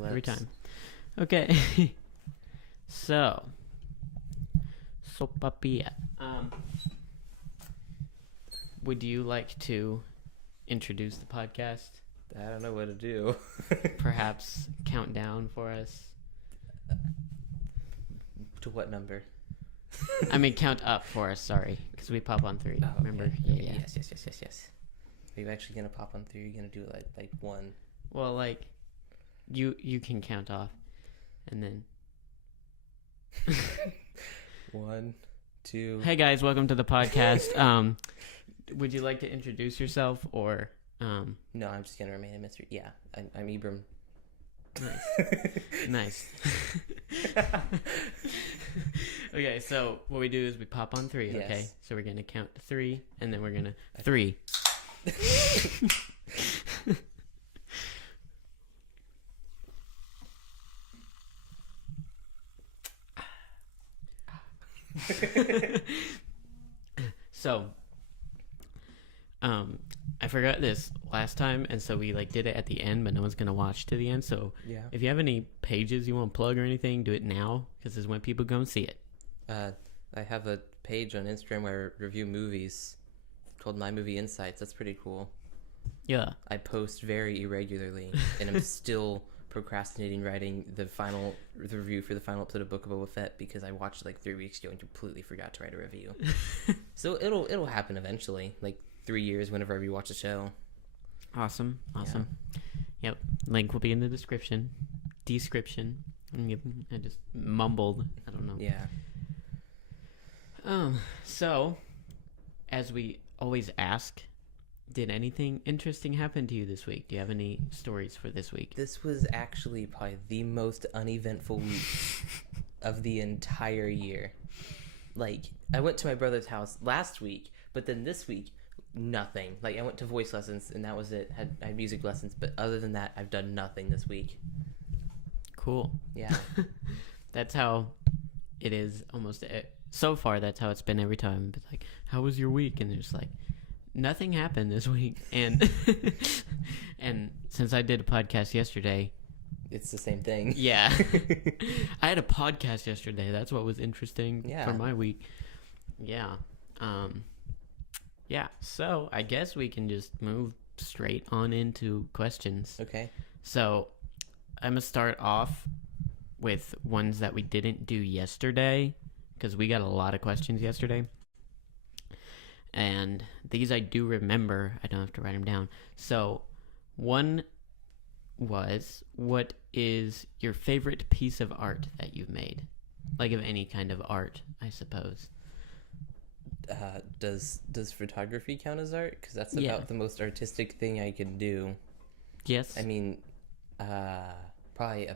lips. Every time. Okay. So Papilla. Would you like to introduce the podcast? I don't know what to do. Perhaps count down for us. To what number? I mean, count up for us. Sorry, because we pop on 3. Oh, okay. Remember? Yeah. Yes. Are you actually gonna pop on 3? You're gonna do it like 1. Well, like, you can count off, and then. 1, 2. Hey guys, welcome to the podcast. Would you like to introduce yourself or? No, I'm just gonna remain a mystery. Yeah, I'm Ibram. Nice. Okay, so what we do is we pop on 3. Yes. Okay, so we're gonna count to 3, and then we're gonna 3. So, I forgot this last time, and so we did it at the end, but no one's gonna watch to the end. So, Yeah. if you have any pages you want to plug or anything, do it now, because this is when people go and see it. I have a page on Instagram where I review movies called My Movie Insights. That's pretty cool. Yeah. I post very irregularly, and I'm still procrastinating writing the review for the final episode of Book of Boba Fett because I watched it like 3 weeks ago and completely forgot to write a review. So it'll happen eventually, like 3 years whenever I rewatch the show. Awesome. Yep. Link will be in the description. Description. I just mumbled. I don't know. Yeah. So, as we always ask, did anything interesting happen to you this week? Do you have any stories for this week? This was actually probably the most uneventful week of the entire year. Like, I went to my brother's house last week, but then this week, nothing. Like, I went to voice lessons, and that was it. I had music lessons, but other than that, I've done nothing this week. Cool. Yeah. That's how it is almost. So far, that's how it's been every time. But like, how was your week? And there's like, nothing happened this week. And and since I did a podcast yesterday, It's the same thing. yeah, I had a podcast yesterday. That's what was interesting for my week. Yeah. Yeah. So I guess we can just move straight on into questions. Okay. So I'm gonna start off with ones that we didn't do yesterday, because we got a lot of questions yesterday. And these I do remember. I don't have to write them down. So one was, what is your favorite piece of art that you've made? Like, of any kind of art, I suppose. Does photography count as art? Because that's Yeah. about the most artistic thing I can do. Yes. I mean, probably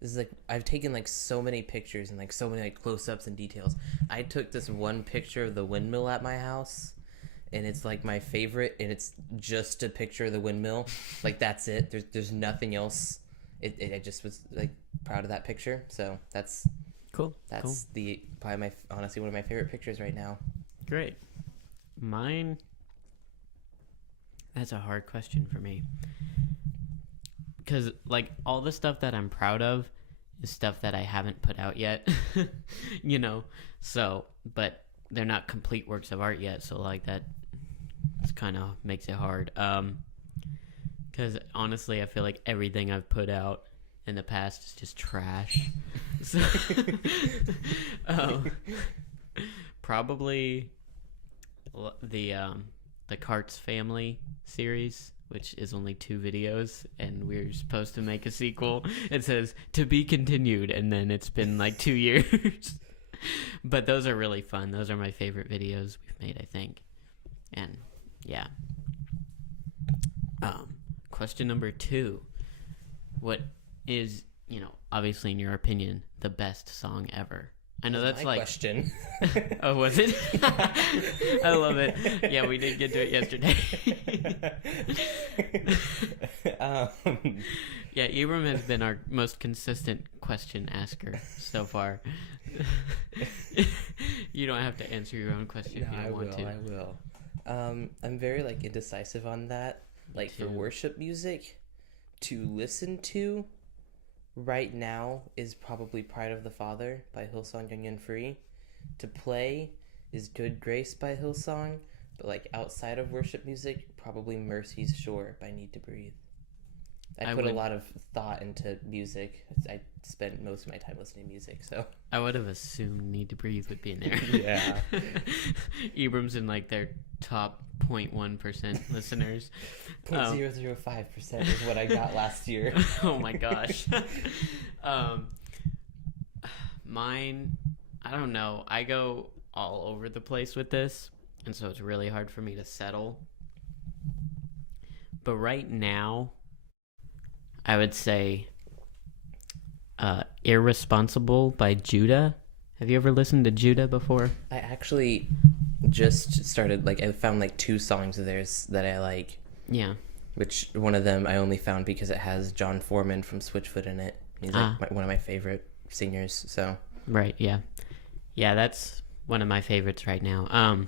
this is like, I've taken like so many pictures and like so many like close-ups and details. I took this one picture of the windmill at my house, and it's like my favorite, and it's just a picture of the windmill. Like, that's it. There's nothing else. I just was like proud of that picture. So that's Cool. probably honestly one of my favorite pictures right now. Great. Mine, that's a hard question for me. Because, like, all the stuff that I'm proud of is stuff that I haven't put out yet. So, but they're not complete works of art yet, so, like, that kind of makes it hard. Because, honestly, I feel like everything I've put out in the past is just trash. So, probably the Carts Family series, which is only 2 videos, and we're supposed to make a sequel. It says to be continued, and then it's been like 2 years. But those are really fun. Those are my favorite videos we've made, I think. And yeah. Question number 2. What is, obviously in your opinion, the best song ever? I know that's my like question. Oh, was it? I love it. Yeah, we did get to it yesterday. Yeah, Ibram has been our most consistent question asker so far. You don't have to answer your own question if you don't want to. I will. I'm very indecisive on that. Like, for worship music, to listen to right now is probably Pride of the Father by Hillsong Young and Free. To play is Good Grace by Hillsong, but like outside of worship music, probably Mercy's Shore by Need to Breathe. I put a lot of thought into music. I spent most of my time listening to music, so I would have assumed Need to Breathe would be in there. Yeah. Ibram's in like their top 0.1% listeners. 0.005% is what I got last year. Oh my gosh. Mine, I don't know. I go all over the place with this, and so it's really hard for me to settle. But right now, I would say Irresponsible by Judah. Have you ever listened to Judah before? I actually just started, like, I found like 2 songs of theirs that I like. Yeah. Which one of them I only found because it has John Foreman from Switchfoot in it. He's like one of my favorite singers, so. Right, yeah. Yeah, that's one of my favorites right now.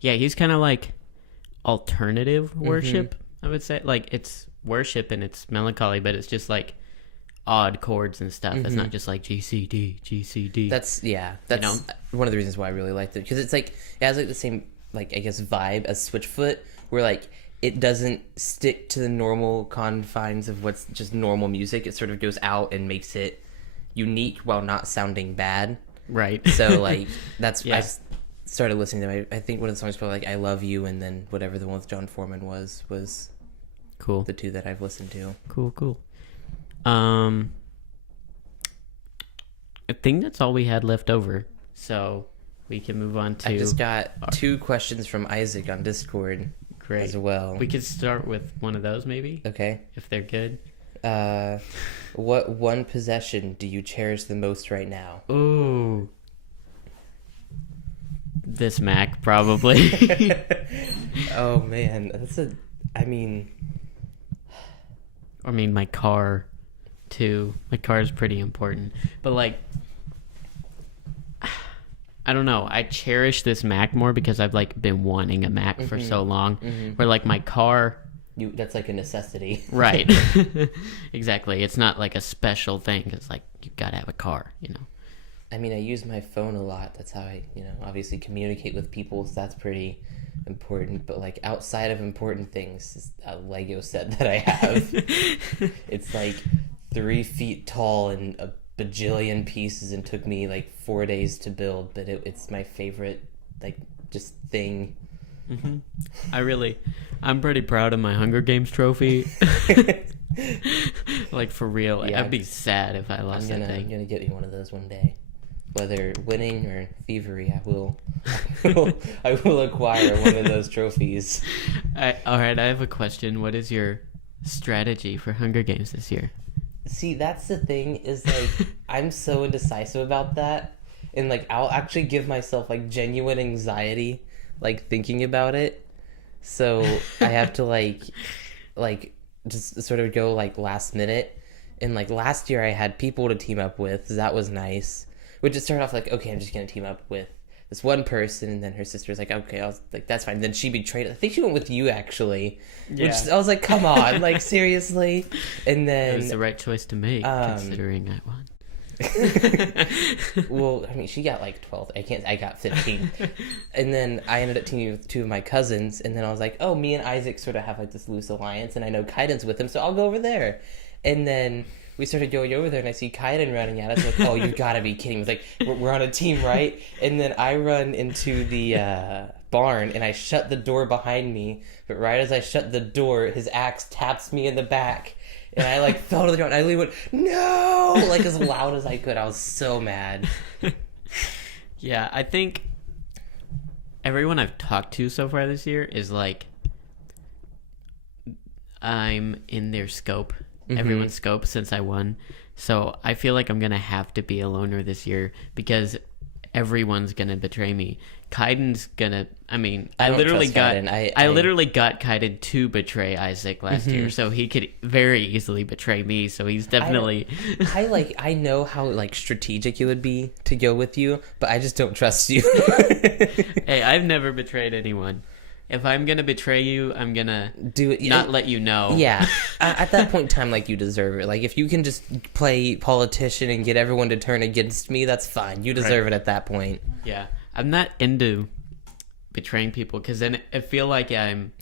Yeah, he's kind of like alternative worship, I would say. Like, it's worship and it's melancholy, but it's just like odd chords and stuff. It's not just like G C D. That's one of the reasons why I really liked it, because it's like it has like the same, like, I guess, vibe as Switchfoot, where like it doesn't stick to the normal confines of what's just normal music. It sort of goes out and makes it unique while not sounding bad. Right. So like that's Yeah. I started listening to them. I think one of the songs was probably like I Love You, and then whatever the one with John Foreman was Cool. the 2 that I've listened to. Cool. I think that's all we had left over, so we can move on to. I just got 2 questions from Isaac on Discord. Great. As well. We could start with one of those, maybe, Okay. if they're good. What one possession do you cherish the most right now? Ooh. This Mac, probably. Oh man, I mean, my car, too. My car is pretty important. But, like, I don't know. I cherish this Mac more because I've, like, been wanting a Mac for so long. Where, like, my car... that's like a necessity. Right. Exactly. It's not, like, a special thing. It's, like, you gotta have a car, you know? I mean, I use my phone a lot. That's how I, obviously communicate with people, so that's pretty important. But, like, outside of important things, is a Lego set that I have. It's, like, 3 feet tall and a bajillion pieces, and took me, like, 4 days to build. But it's my favorite, like, just thing. I'm pretty proud of my Hunger Games trophy. Like, for real. Yeah, I'd be sad if I lost that thing. I'm gonna get me one of those one day. Whether winning or thievery, I will acquire one of those trophies. All right, I have a question. What is your strategy for Hunger Games this year? See, that's the thing, is like I'm so indecisive about that, and like I'll actually give myself like genuine anxiety like thinking about it. So I have to like just sort of go like last minute. And like last year I had people to team up with, so that was nice. Which it started off like, okay, I'm just gonna team up with this one person, and then her sister was like, okay, I was like, that's fine. Then she betrayed. I think she went with you actually. Yeah. Which I was like, come on, like seriously. And then It was the right choice to make, considering I won. Well, I mean, she got like 12. I got 15. And then I ended up teaming with 2 of my cousins, and then I was like, oh, me and Isaac sort of have like this loose alliance, and I know Kaiden's with him, so I'll go over there. And then we started going over there, and I see Kaiden running at us. Like, oh, you gotta be kidding me! Like, we're on a team, right? And then I run into the barn, and I shut the door behind me. But right as I shut the door, his axe taps me in the back, and I like fell to the ground. I literally went, no, like as loud as I could. I was so mad. Yeah, I think everyone I've talked to so far this year is like, I'm in their scope. Everyone's scope since I won. So I feel like I'm going to have to be a loner this year because everyone's going to betray me. Kaiden's going to, I literally got Kaiden to betray Isaac last year, so he could very easily betray me. So he's definitely... I know how like strategic it would be to go with you, but I just don't trust you. Hey, I've never betrayed anyone. If I'm gonna betray you, I'm gonna Do it. not let you know. Yeah. At that point in time, like, you deserve it. Like, if you can just play politician and get everyone to turn against me, that's fine. You deserve it at that point. Yeah. I'm not into betraying people because then I feel like I'm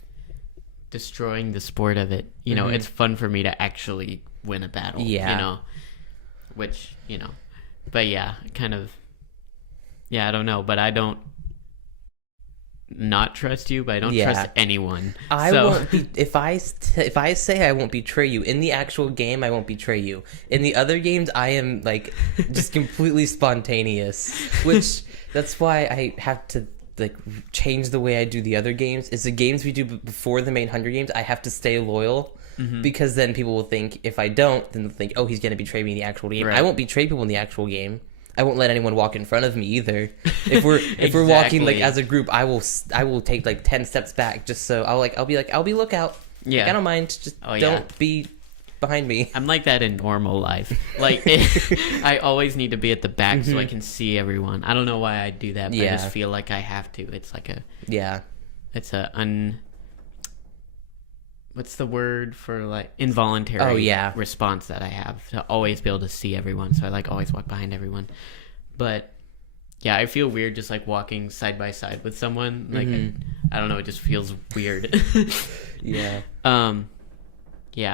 destroying the sport of it. You know, it's fun for me to actually win a battle. Yeah. You know, which, you know, but yeah, kind of, yeah, I don't know, but I don't not trust you, but I don't trust anyone. I won't be, if I say I won't betray you in the actual game, I won't betray you. In the other games, I am like just completely spontaneous, which that's why I have to like change the way I do the other games. Is the games we do before the main Hunger Games, I have to stay loyal. Because then people will think, if I don't, then they'll think, oh, he's going to betray me in the actual game. Right. I won't betray people in the actual game. I won't let anyone walk in front of me either. If we're we're walking like as a group, I will take like 10 steps back just so I'll be lookout. Yeah, like, I don't mind. Just don't be behind me. I'm like that in normal life. Like I always need to be at the back so I can see everyone. I don't know why I do that, but I just feel like I have to. It's like it's a what's the word for like involuntary response that I have to always be able to see everyone. So I like always walk behind everyone. But yeah, I feel weird just like walking side by side with someone. Like I don't know, it just feels weird. Yeah,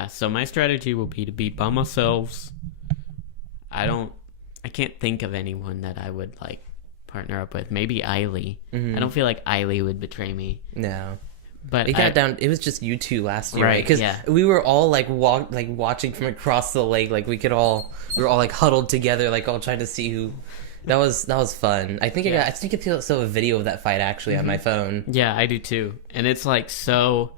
so my strategy will be to be by myself. I can't think of anyone that I would like partner up with. Maybe Eiley. I don't feel like Eiley would betray me. No. But it got down. It was just you two last year, right? Because we were all like watching from across the lake. Like we were all like huddled together, like all trying to see who. That was fun. I think I saw a video of that fight actually on my phone. Yeah, I do too. And it's like so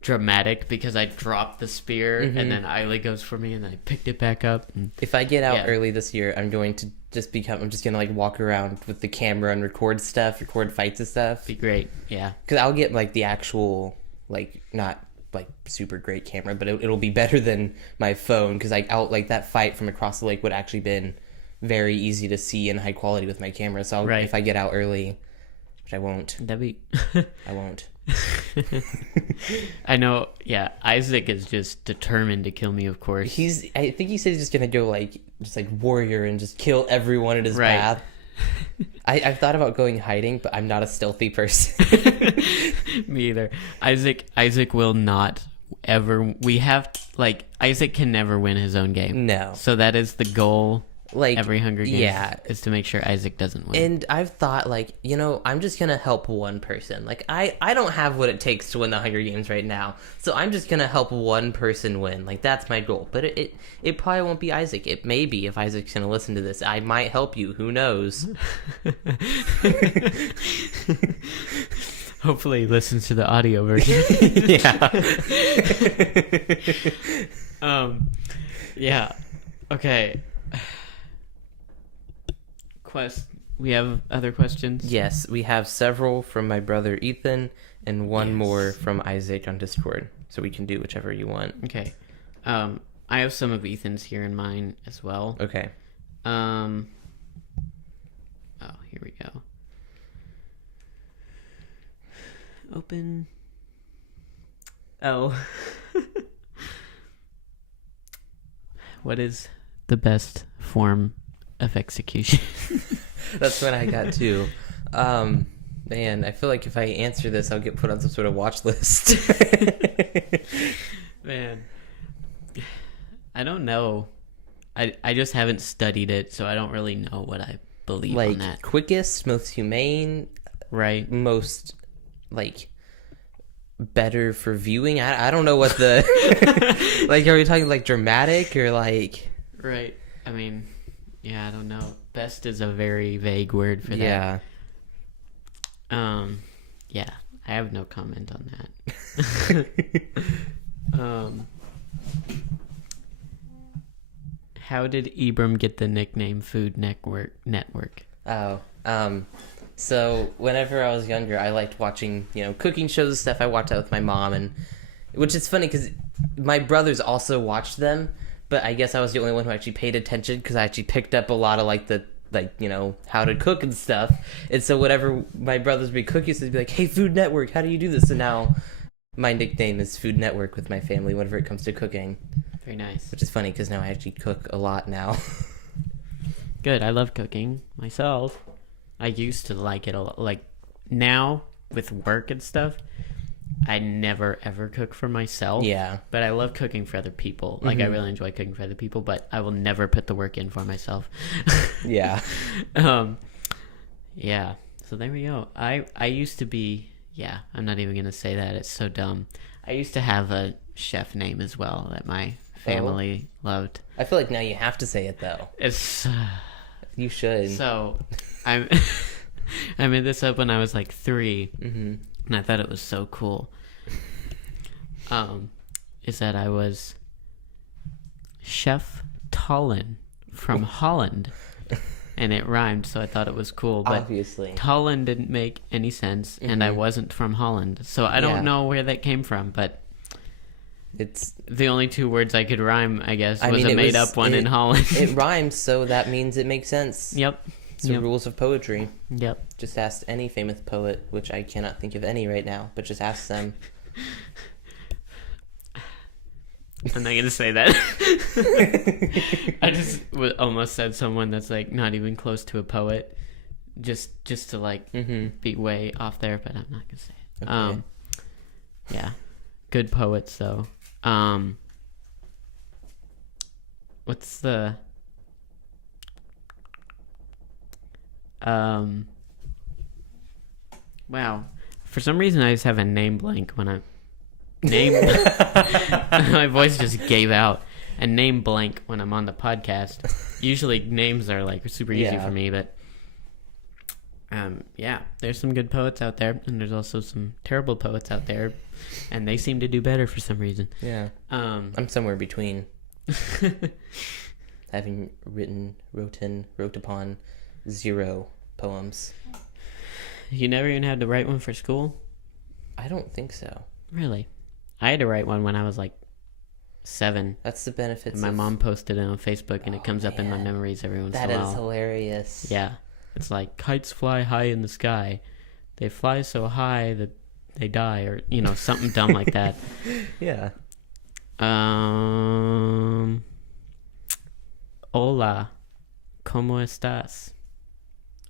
dramatic because I dropped the spear and then Eiley goes for me and then I picked it back up. And, if I get out early this year, I'm just gonna like walk around with the camera and record fights and stuff. Be great. Yeah, because I'll get like the actual like not like super great camera, but it'll be better than my phone because like that fight from across the lake would actually been very easy to see and high quality with my camera. So if I get out early, which I won't. I won't. I know. Yeah, Isaac is just determined to kill me. Of course, I think he said he's just gonna go like warrior and just kill everyone in his path. I've thought about going hiding, but I'm not a stealthy person. Me either. Isaac will not ever. We have Isaac can never win his own game. No. So that is the goal. Like every Hunger Games is to make sure Isaac doesn't win. And I've thought I'm just gonna help one person. Like I don't have what it takes to win the Hunger Games right now, so I'm just gonna help one person win. Like that's my goal. But it probably won't be Isaac. It may be. If Isaac's gonna listen to this, I might help you. Who knows? Hopefully he listens to the audio version. Yeah. Okay. We have other questions? Yes, we have several from my brother Ethan and one more from Isaac on Discord. So we can do whichever you want. Okay. I have some of Ethan's here in mine as well. Okay. Oh, here we go. Open. Oh. What is the best form of execution? That's what I got too. Man, I feel like if I answer this, I'll get put on some sort of watch list. Man, I don't know. I just haven't studied it, so I don't really know what I believe on that. Quickest, most humane, right? Most better for viewing. I don't know what the are we talking dramatic or right? I mean, yeah, I don't know. Best is a very vague word for that. Yeah, I have no comment on that. How did Ibram get the nickname Food Network? Oh, so whenever I was younger, I liked watching, cooking shows and stuff. I watched that with my mom, and which is funny because my brothers also watched them, but I guess I was the only one who actually paid attention because I actually picked up a lot of like, how to cook and stuff. And so whenever my brothers would cook, used to be like, hey, Food Network, how do you do this? And now my nickname is Food Network with my family whenever it comes to cooking. Very nice. Which is funny because now I actually cook a lot now. Good. I love cooking myself. I used to like it a lot. Like now with work and stuff, I never ever cook for myself. Yeah. But I love cooking for other people. Like I really enjoy cooking for other people, but I will never put the work in for myself. Yeah. Yeah. So there we go. I used to be, yeah, I'm not even going to say that. It's so dumb. I used to have a chef name as well that my family loved. I feel like now you have to say it though. It's You should. so I made this up when I was like 3, and I thought it was so cool. Is that I was Chef Tollen from Holland, and it rhymed, so I thought it was cool. But Obviously. Tollen didn't make any sense, and I wasn't from Holland, so I don't know where that came from. But It's the only 2 words I could rhyme, I guess, was it a made-up one in Holland. It rhymes, so that means it makes sense. Yep. It's the rules of poetry. Yep. Just ask any famous poet, which I cannot think of any right now, but just ask them. I'm not gonna say that. I just almost said someone that's like not even close to a poet, just to like be way off there, but I'm not gonna say it. Okay. Yeah, good poets though. What's the wow, for some reason I just have a name blank when I my voice just gave out. A name blank when I'm on the podcast. Usually names are like super easy for me, but yeah, there's some good poets out there, and there's also some terrible poets out there, and they seem to do better for some reason. Yeah. I'm somewhere between. Having wrote upon 0 poems. You never even had to write one for school? I don't think so. Really? I had to write one when I was like 7. That's the benefits. And my mom posted it on Facebook, and it comes up in my memories every once in a while. That is hilarious. Yeah. It's like kites fly high in the sky. They fly so high that they die, or something dumb like that. Yeah. Hola, ¿cómo estás?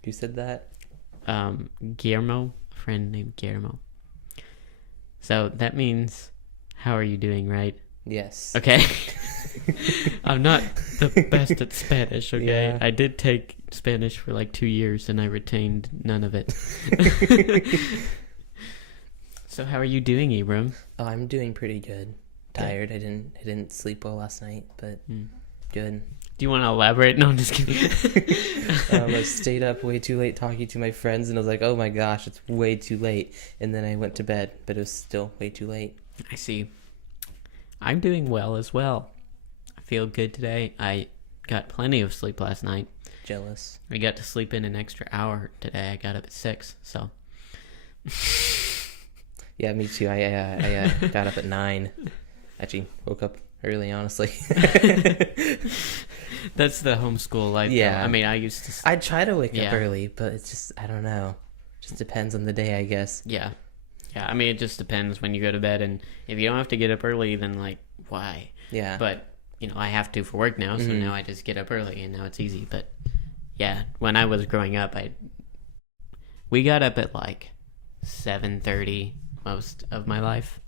Who said that? Guillermo, a friend named Guillermo. So that means, how are you doing, right? Yes. Okay. I'm not the best at Spanish, okay? Yeah. I did take Spanish for like 2 years, and I retained none of it. So how are you doing, Ibram? Oh, I'm doing pretty good. Tired. I didn't sleep well last night, but good. Do you want to elaborate? No, I'm just kidding. I stayed up way too late talking to my friends, and I was like, oh my gosh, it's way too late. And then I went to bed, but it was still way too late. I see. I'm doing well as well. I feel good today. I got plenty of sleep last night. Jealous. I got to sleep in an extra hour today. I got up at 6, so. Yeah, me too. I got up at 9. Actually, woke up early, honestly. That's the homeschool life. Yeah. Though. I mean, I used to. I try to wake up early, but it's just, I don't know. Just depends on the day, I guess. Yeah. Yeah, I mean, it just depends when you go to bed. And if you don't have to get up early, then, like, why? Yeah. But, I have to for work now, so now I just get up early, and now it's easy. But, yeah, when I was growing up, we got up at, like, 7:30 most of my life.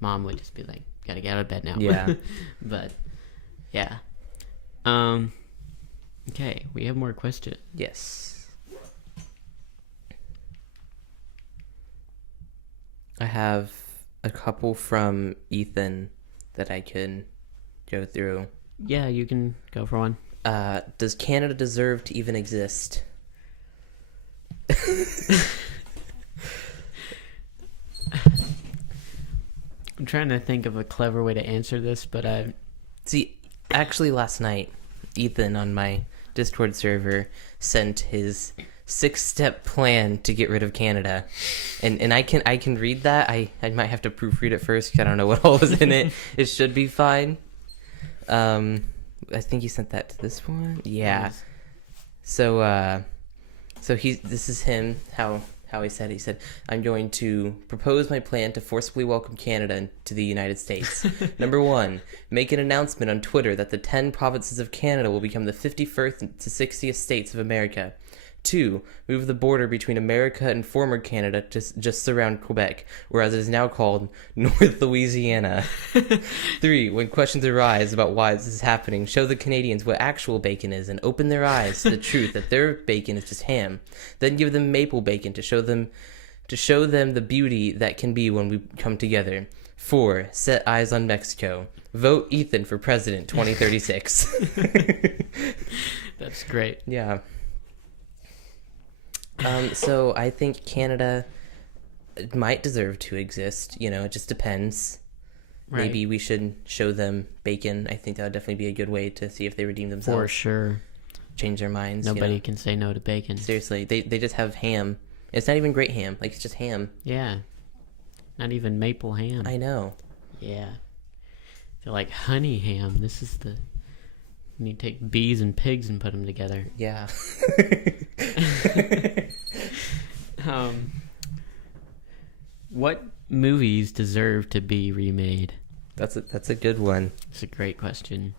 Mom would just be like, gotta get out of bed now. Yeah. But, yeah. Okay, we have more questions. Yes. I have a couple from Ethan that I could go through. Yeah, you can go for one. Does Canada deserve to even exist? I'm trying to think of a clever way to answer this, but See, actually last night, Ethan on my Discord server sent his 6-step plan to get rid of Canada. And I can read that. I might have to proofread it first because I don't know what all was in it. It should be fine. I think you sent that to this one. Yeah. So this is him. How he said I'm going to propose my plan to forcibly welcome Canada to the United States. Number 1, make an announcement on Twitter that the 10 provinces of Canada will become the 51st to 60th states of America. 2, move the border between America and former Canada to just surround Quebec, whereas it is now called North Louisiana. 3, when questions arise about why this is happening, show the Canadians what actual bacon is and open their eyes to the truth that their bacon is just ham. Then give them maple bacon to show them the beauty that can be when we come together. 4, set eyes on Mexico. Vote Ethan for president 2036. That's great. Yeah. So I think Canada might deserve to exist. You know, it just depends. Right. Maybe we should show them bacon. I think that would definitely be a good way to see if they redeem themselves. For sure. Change their minds. Nobody can say no to bacon. Seriously, they just have ham. It's not even great ham. Like, it's just ham. Yeah. Not even maple ham. I know. Yeah. They're like honey ham. This is the... You need to take bees and pigs and put them together. Yeah. What movies deserve to be remade? That's a good one. It's a great question.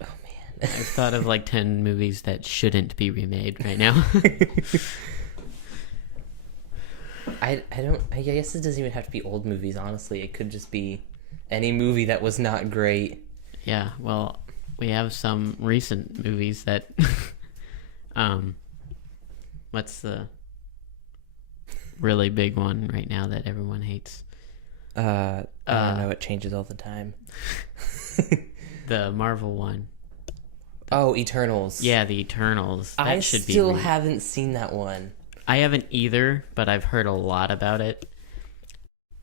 Oh man. I've thought of like 10 movies that shouldn't be remade right now. I guess it doesn't even have to be old movies, honestly. It could just be any movie that was not great. Yeah, well, we have some recent movies that what's the really big one right now that everyone hates? I don't know, it changes all the time. The Marvel one. Oh, Eternals. Yeah, the Eternals. That I should still be haven't seen that one. I haven't either, but I've heard a lot about it.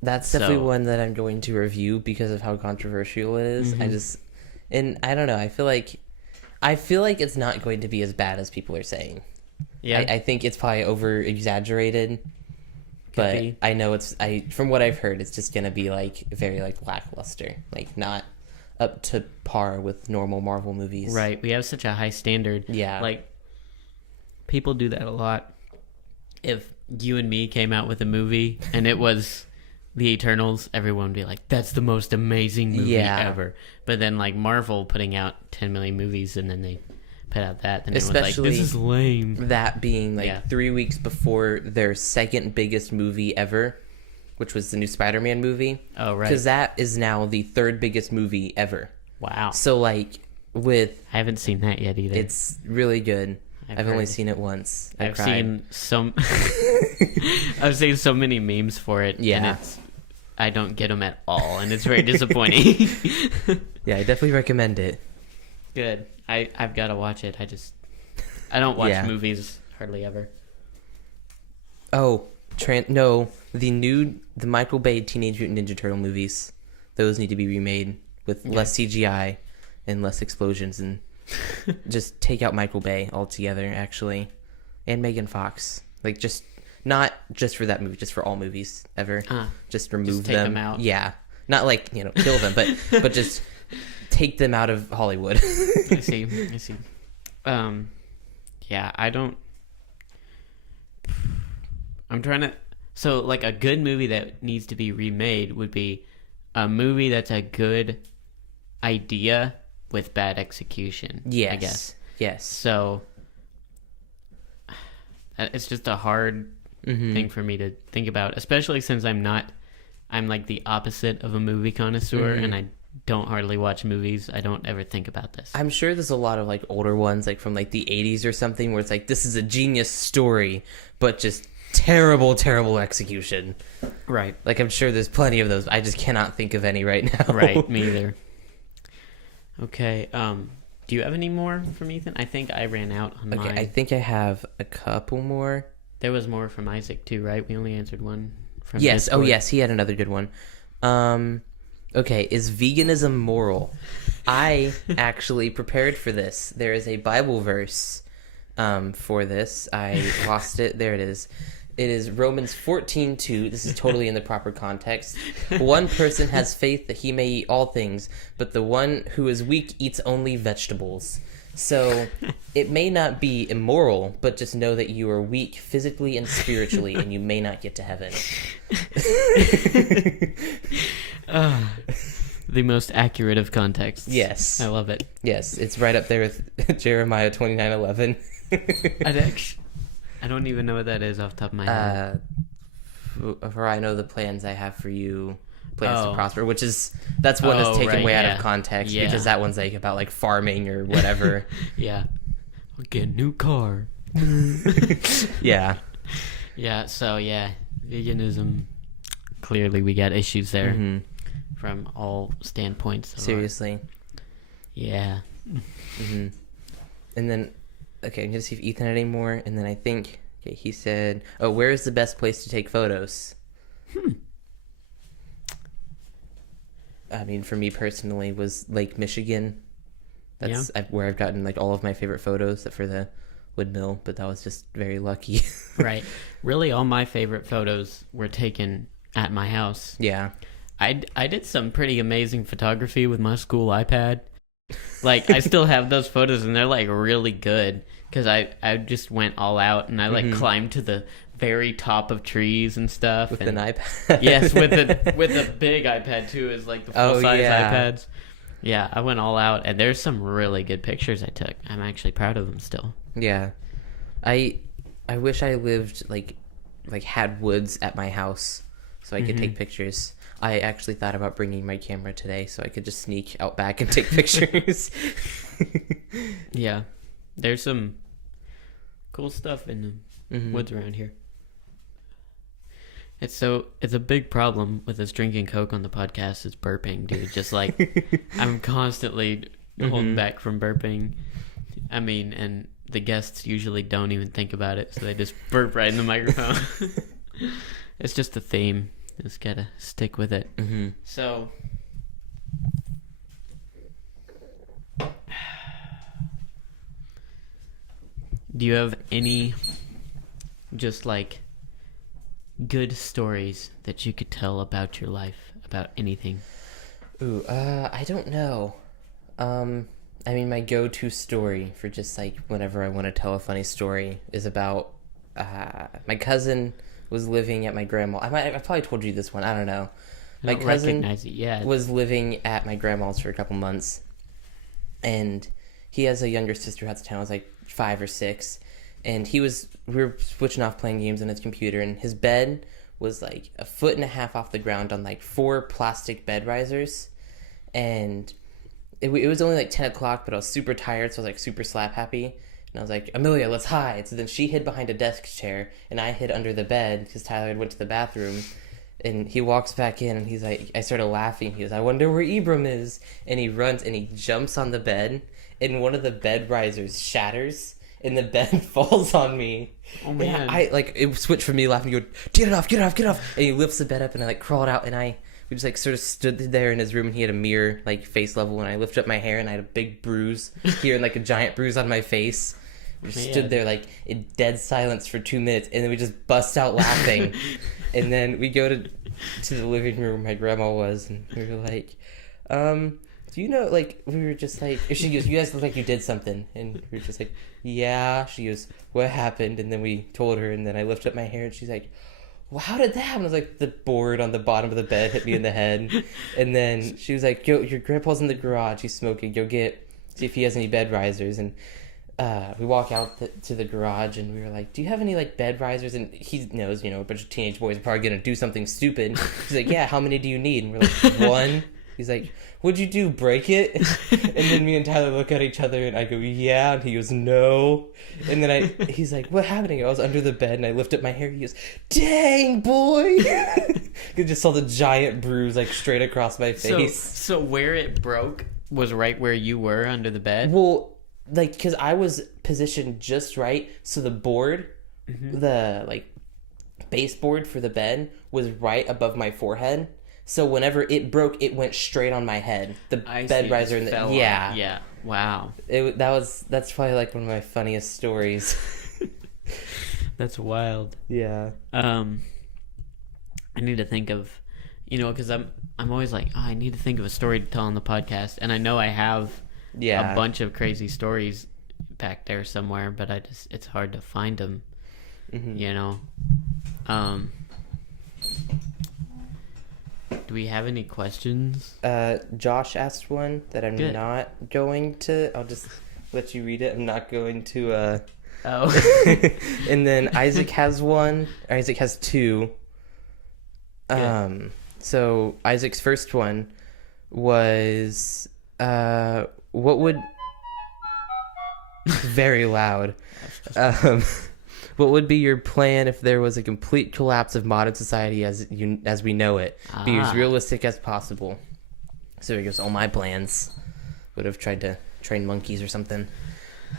That's definitely one that I'm going to review because of how controversial it is. Mm-hmm. I don't know. I feel like it's not going to be as bad as people are saying. Yeah, I think it's probably over exaggerated, but be. I know from what I've heard, it's just gonna be like very like lackluster, like not up to par with normal Marvel movies. right. We have such a high standard. Yeah. Like, people do that a lot. If you and me came out with a movie and it was The Eternals, everyone would be like, that's the most amazing movie ever. But then, like, Marvel putting out 10 million movies and then they put out that, then everyone's like, this is lame. That being, like, 3 weeks before their second biggest movie ever, which was the new Spider-Man movie. Oh, right. Because that is now the third biggest movie ever. Wow. So, like, I haven't seen that yet either. It's really good. I've only seen it once. I've seen so many memes for it. Yeah. And I don't get them at all, and it's very disappointing. Yeah, I definitely recommend it. Good. I've got to watch it. I don't watch movies hardly ever. Oh, the Michael Bay Teenage Mutant Ninja Turtle movies. Those need to be remade with less CGI and less explosions, and just take out Michael Bay altogether, actually, and Megan Fox. Like, just not just for that movie, just for all movies ever. Just remove take them out. Yeah, not like kill them, but just take them out of Hollywood. I see. Yeah, I'm trying to. So, like, a good movie that needs to be remade would be a movie that's a good idea with bad execution. Yes. I guess. Yes. So it's just a hard thing for me to think about, especially since I'm like the opposite of a movie connoisseur, and I don't hardly watch movies. I don't ever think about this. I'm sure there's a lot of like older ones, like from like the 80s or something, where it's like, this is a genius story, but just terrible execution. Right. Like, I'm sure there's plenty of those. I just cannot think of any right now. Right. Me either. Okay. Do you have any more from Ethan? I think I ran out on mine. I think I have a couple more. There was more from Isaac too, right? We only answered one from Yes. Discord. Oh, yes. He had another good one. Okay. Is veganism moral? I actually prepared for this. There is a Bible verse for this. I lost it. There it is. It is Romans 14:2. This is totally in the proper context. One person has faith that he may eat all things, but the one who is weak eats only vegetables. So it may not be immoral, but just know that you are weak physically and spiritually, and you may not get to heaven. The most accurate of contexts. Yes. I love it. Yes, it's right up there with Jeremiah 29:11. I don't even know what that is off the top of my head. For I know the plans I have for you, plans to Oh. prosper, that's one that's taken right, way out yeah. of context Yeah. because that one's like about like farming or whatever. Yeah. I'll get a new car. Yeah. Yeah, so yeah, veganism. Clearly, we got issues there Hmm. from all standpoints. of our- Seriously. Yeah. Hmm. And then, okay, I'm gonna see if Ethan had any more. And then I think, okay, he said, "Oh, where is the best place to take photos?" I mean, for me personally, was Lake Michigan. That's where I've gotten like all of my favorite photos for the windmill, but that was just very lucky. Right. Really, all my favorite photos were taken at my house. Yeah. I did some pretty amazing photography with my school iPad. Like, I still have those photos, and they're like really good because I just went all out and I like climbed to the very top of trees and stuff. With and, an iPad. yes, with a big iPad too, is like the full size yeah. iPads. Yeah, I went all out, and there's some really good pictures I took. I'm actually proud of them still. Yeah. I wish I lived like had woods at my house so I could take pictures. I actually thought about bringing my camera today so I could just sneak out back and take pictures. Yeah, there's some cool stuff in the Mhm. woods around here. It's a big problem with us drinking Coke on the podcast is burping, dude. Just like I'm constantly holding back from burping. I mean, and the guests usually don't even think about it, so they just burp right in the microphone. It's just a theme. Just gotta stick with it. Mhm. So, do you have any just like good stories that you could tell about your life, about anything? Ooh, I don't know. I mean, my go-to story for just like whenever I want to tell a funny story is about my cousin was living at my grandma. I probably told you this one. I don't know. My I don't cousin recognize it. Yeah. was living at my grandma's for a couple months, and he has a younger sister who at the time was like 5 or 6, and we were switching off playing games on his computer, and his bed was like 1.5 feet off the ground on like 4 plastic bed risers, and it was only like 10 o'clock, but I was super tired, so I was like super slap happy. And I was like, Amelia, let's hide. So then she hid behind a desk chair, and I hid under the bed because Tyler had went to the bathroom. And he walks back in, and he's like, I started laughing. He goes, I wonder where Ibram is. And he runs, and he jumps on the bed, and one of the bed risers shatters, and the bed falls on me. Oh, man. And it switched from me laughing, go, get it off. And he lifts the bed up, and I like crawled out, and we just like sort of stood there in his room, and he had a mirror like face level, and I lifted up my hair, and I had a big bruise here, and like a giant bruise on my face. We just stood there like in dead silence for 2 minutes, and then we just bust out laughing. And then we go to the living room where my grandma was, and we were like, do you know, like, we were just like, she goes, you guys look like you did something. And we were just like, yeah. She goes, what happened? And then we told her, and then I lifted up my hair, and she's like, well, how did that happen? I was like, the board on the bottom of the bed hit me in the head. And then she was like, yo, your grandpa's in the garage, he's smoking, go see if he has any bed risers. And we walk out to the garage, and we were like, do you have any like bed risers? And he knows, a bunch of teenage boys are probably gonna do something stupid. He's like, yeah, how many do you need? And we're like, 1. He's like, what'd you do, break it? And then me and Tyler look at each other, and I go, yeah. And he goes, no. And then he's like, what happened? I was under the bed, and I lift up my hair. He goes, dang, boy. You just saw the giant bruise like straight across my face. So where it broke was right where you were under the bed? Well, like, because I was positioned just right, so the board, the like baseboard for the bed was right above my forehead. So whenever it broke, it went straight on my head. The bed riser in the yeah. Wow. That's probably like one of my funniest stories. That's wild. Yeah. I need to think of, because I'm always like, oh, I need to think of a story to tell on the podcast, and I know I have Yeah. a bunch of crazy stories back there somewhere, but it's hard to find them, you know. Do we have any questions? Josh asked one that I'm Good. not going to. I'll just let you read it. I'm not going to. Oh. And then Isaac has one. Isaac has two. Good. So Isaac's first one was what would very loud. What would be your plan if there was a complete collapse of modern society as we know it? Be as realistic as possible. So he goes, all my plans would have tried to train monkeys or something.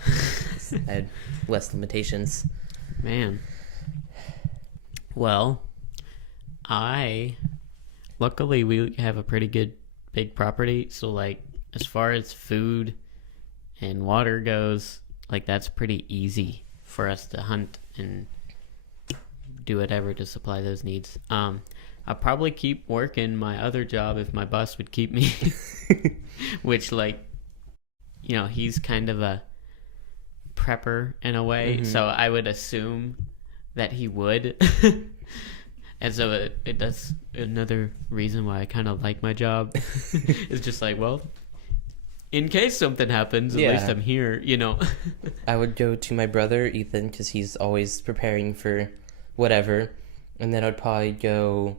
I had less limitations. Man. Well, luckily we have a pretty good big property, so like as far as food and water goes, like that's pretty easy for us to hunt and do whatever to supply those needs. I'll probably keep working my other job if my boss would keep me, which, like, you know, he's kind of a prepper in a way, so I would assume that he would. And so that's another reason why I kind of like my job. It's just like, well, in case something happens, at least I'm here, you know. I would go to my brother, Ethan, because he's always preparing for whatever. And then I'd probably go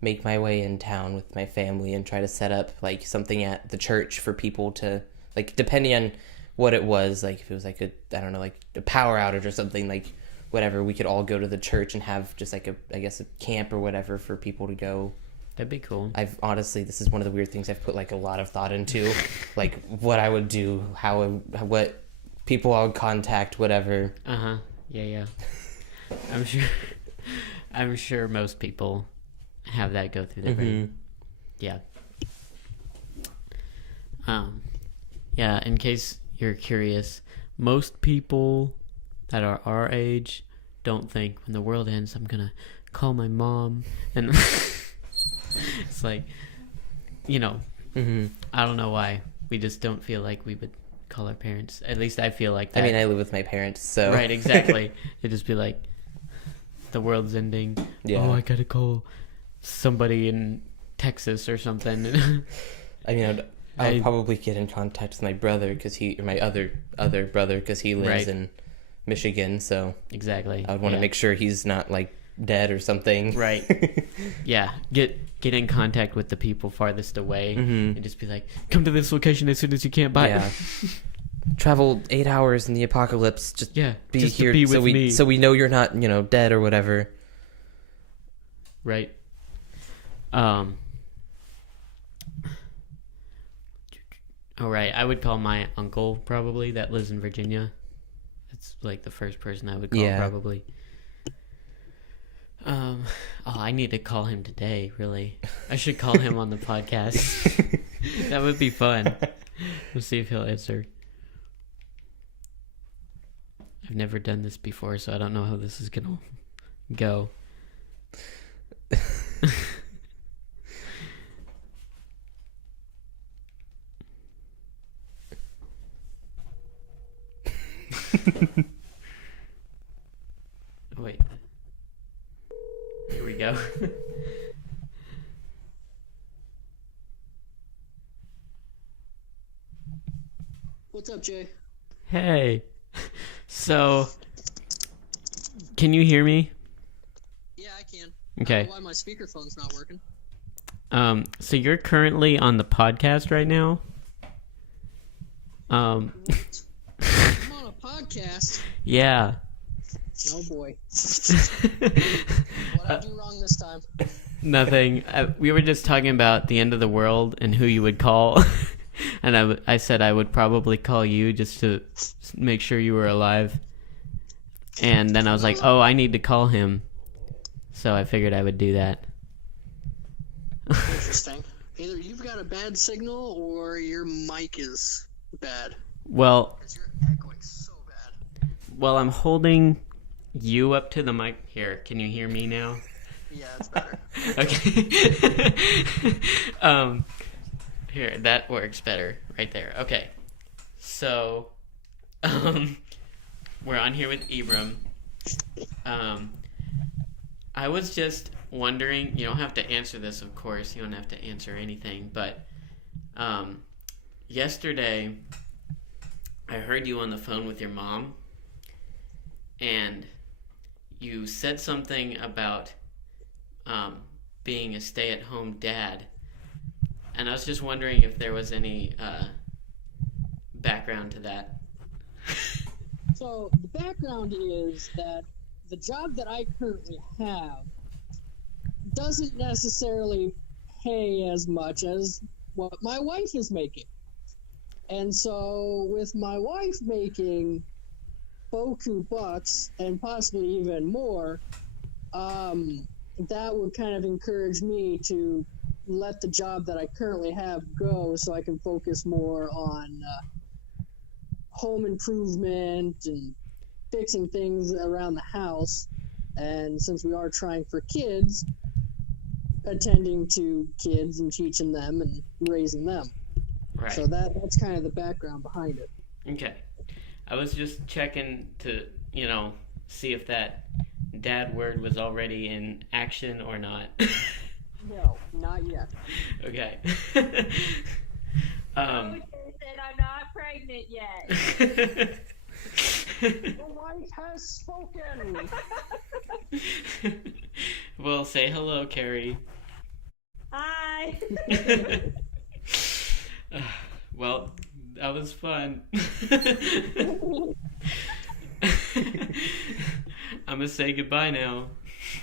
make my way in town with my family and try to set up, like, something at the church for people to, like, depending on what it was, like, if it was, like, I don't know, like, a power outage or something, like, whatever, we could all go to the church and have just, like, I guess, a camp or whatever for people to go. That'd be cool. I've honestly, this is one of the weird things I've put, like, a lot of thought into, like, what I would do, what people I would contact, whatever. Yeah. I'm sure most people have that go through their brain. Yeah. Yeah, in case you're curious, most people that are our age don't think when the world ends I'm gonna call my mom and it's like, you know, I don't know why we just don't feel like we would call our parents. At least I feel like that. I mean, I live with my parents, so right, exactly. It'd just be like, the world's ending. Yeah. Oh, I gotta call somebody in Texas or something. I mean, I'd probably get in contact with my brother or my other brother, because he lives in Michigan. So exactly, I would want to make sure he's not, like, dead or something. Right. Yeah. Get in contact with the people farthest away and just be like, come to this location as soon as you can. Bye. Yeah. Travel 8 hours in the apocalypse. Just be just here, to be with me. so we know you're not, dead or whatever. Right. All right. I would call my uncle probably that lives in Virginia. That's like the first person I would call probably. I need to call him today, really. I should call him on the podcast. That would be fun. We'll see if he'll answer. I've never done this before, so I don't know how this is gonna go. Wait. Here we go. What's up, Jay? Hey. So, can you hear me? Yeah, I can. Okay. I don't know why my speakerphone's not working. So you're currently on the podcast right now? I'm on a podcast. Yeah. Oh boy. What'd I do wrong this time? Nothing. We were just talking about the end of the world and who you would call. And I said I would probably call you just to make sure you were alive. And then I was like, oh, I need to call him. So I figured I would do that. Interesting. Either you've got a bad signal or your mic is bad. Well, Because you're echoing so bad. well, I'm holding you up to the mic. Here, can you hear me now? Yeah, it's better. Okay. Here, that works better right there. Okay. So, we're on here with Ibram. I was just wondering, you don't have to answer this, of course. You don't have to answer anything. But yesterday, I heard you on the phone with your mom. And you said something about being a stay-at-home dad. And I was just wondering if there was any background to that. So the background is that the job that I currently have doesn't necessarily pay as much as what my wife is making. And so with my wife making boku bucks and possibly even more, that would kind of encourage me to let the job that I currently have go so I can focus more on home improvement and fixing things around the house. And since we are trying for kids, attending to kids and teaching them and raising them. Right. So that's kind of the background behind it. Okay. I was just checking to, see if that dad word was already in action or not. No, not yet. Okay. Jason, I'm not pregnant yet. The wife has spoken. Well, say hello, Carrie. Hi. Well, that was fun. I'm gonna say goodbye now.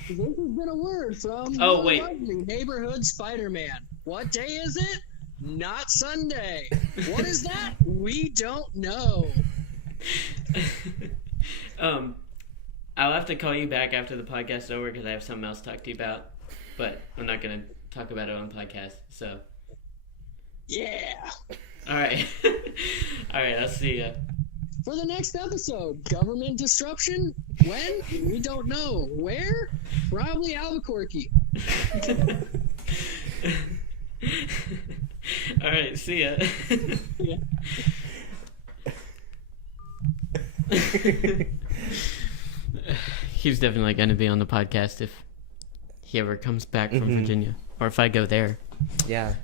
This has been a word from Oh, the wait. lovely neighborhood Spider-Man. What day is it? Not Sunday. What is that? We don't know. I'll have to call you back after the podcast is over because I have something else to talk to you about, but I'm not gonna talk about it on the podcast. So, Yeah. all right, all right. I'll see ya. For the next episode, government disruption? When? We don't know. Where? Probably Albuquerque. All right, see ya. Yeah. He's definitely going to be on the podcast if he ever comes back from Virginia, or if I go there. Yeah.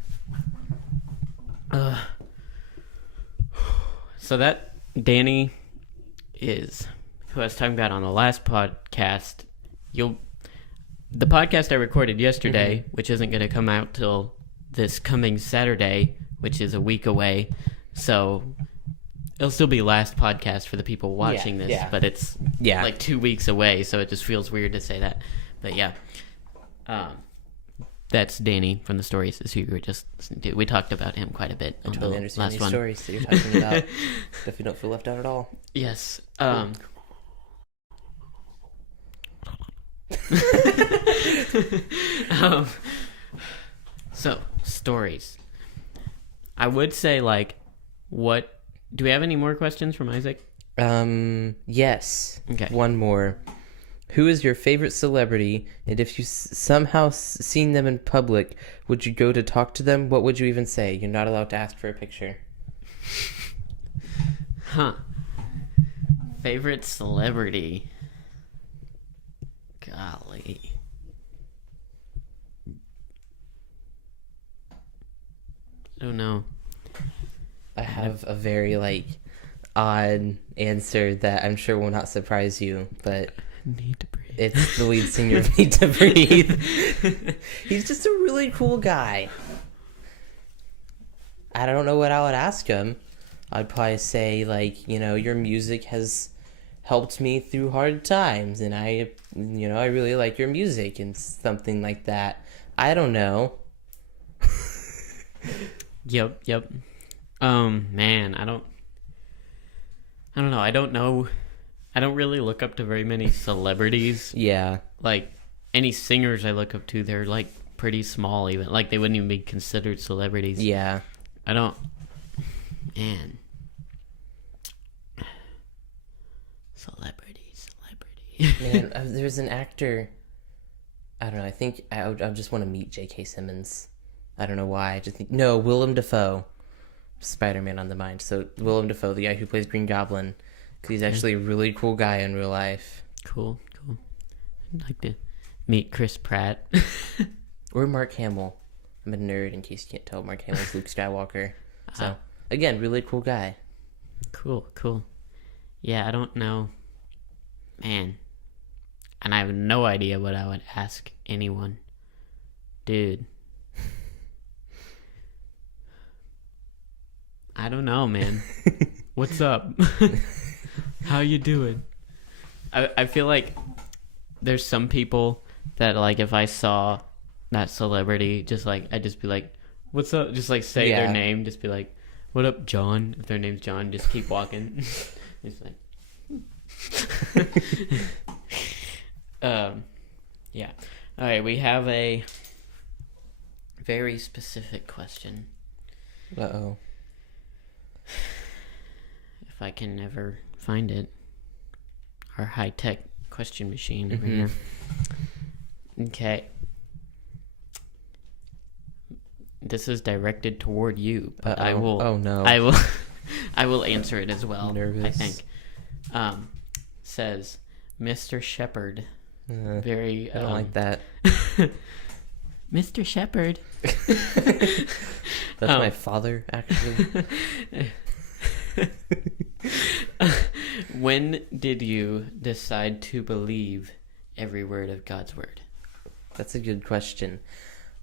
So that Danny is who I was talking about on the last podcast. The podcast I recorded yesterday, which isn't going to come out till this coming Saturday, which is a week away. So it'll still be last podcast for the people watching this, yeah. but it's Yeah. like 2 weeks away, so it just feels weird to say that. But yeah, that's Danny from the stories. Is who you were just listening to. We talked about him quite a bit I on totally the understand last these one. stories that you're talking about. Definitely don't feel left out at all. Yes. So stories. I would say what? Do we have any more questions from Isaac? Yes. Okay. One more. Who is your favorite celebrity? And if you somehow seen them in public, would you go to talk to them? What would you even say? You're not allowed to ask for a picture. Huh. Favorite celebrity? Golly. I don't know. I have a very odd answer that I'm sure will not surprise you, but Need to breathe. it's the lead singer of Need to Breathe. He's just a really cool guy. I don't know what I would ask him. I'd probably say your music has helped me through hard times, and I really like your music and something like that. I don't know. Yep. Man, I don't know. I don't know. I don't really look up to very many celebrities. Yeah. Any singers I look up to, they're pretty small even. They wouldn't even be considered celebrities. Yeah. I don't. Man. Celebrity. Man, there's an actor. I don't know. I think I just want to meet J.K. Simmons. I don't know why. I just think Willem Dafoe. Spider-Man on the mind. So Willem Dafoe, the guy who plays Green Goblin, because he's actually a really cool guy in real life. Cool. I'd like to meet Chris Pratt. Or Mark Hamill. I'm a nerd, in case you can't tell. Mark Hamill's Luke Skywalker. So, again, really cool guy. Cool. Yeah, I don't know. Man. And I have no idea what I would ask anyone. Dude. I don't know, man. What's up? How you doing? I feel like there's some people that, like, if I saw that celebrity, just like, I'd just be like, what's up? Just like say their name, just be like, what up, John? If their name's John, just keep walking. Just like, yeah. All right, we have a very specific question. Uh-oh. If I can ever find it. Our high-tech question machine over here. Okay. This is directed toward you, but I will. Oh no! I will answer it as well. I'm nervous. I think. Says Mr. Shepherd. Very. I don't like that. Mr. Shepherd. That's my father, actually. When did you decide to believe every word of God's word? That's a good question.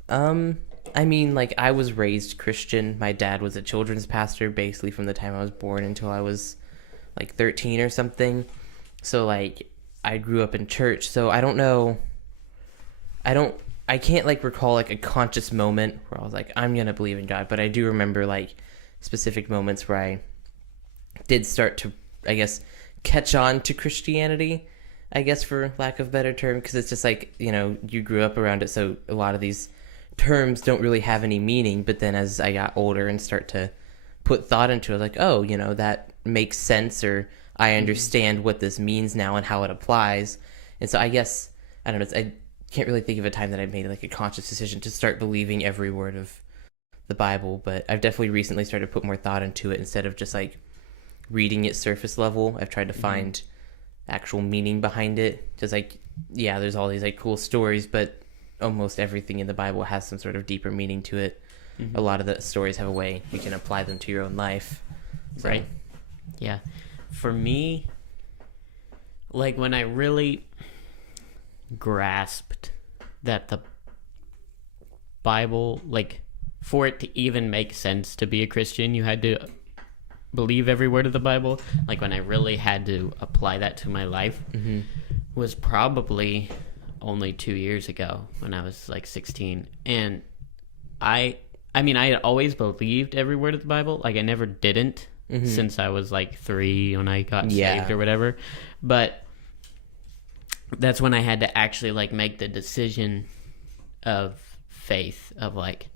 I mean, like, I was raised Christian. My dad was a children's pastor basically from the time I was born until I was like 13 or something. So, like, I grew up in church. So I don't know. I can't, like, recall, like, a conscious moment where I was like, I'm going to believe in God. But I do remember, like, specific moments where I did start to, I guess, catch on to Christianity, I guess, for lack of a better term. Because it's just like, you know, you grew up around it. So a lot of these terms don't really have any meaning. But then as I got older and start to put thought into it, like, oh, you know, that makes sense, or I understand what this means now and how it applies. And so I guess, I don't know, I can't really think of a time that I made like a conscious decision to start believing every word of the Bible, but I've definitely recently started to put more thought into it instead of just like reading it surface level. I've tried to find actual meaning behind it. Just like, yeah, there's all these like cool stories, but almost everything in the Bible has some sort of deeper meaning to it. A lot of the stories have a way you can apply them to your own life. So. Right. Yeah. For me, like when I really grasped that the Bible, like for it to even make sense to be a Christian, you had to believe every word of the Bible. Like when I really had to apply that to my life was probably only 2 years ago when I was like 16. And I mean, I had always believed every word of the Bible. Like, I never didn't since I was, like, 3 when I got saved or whatever. But that's when I had to actually, like, make the decision of faith of, like,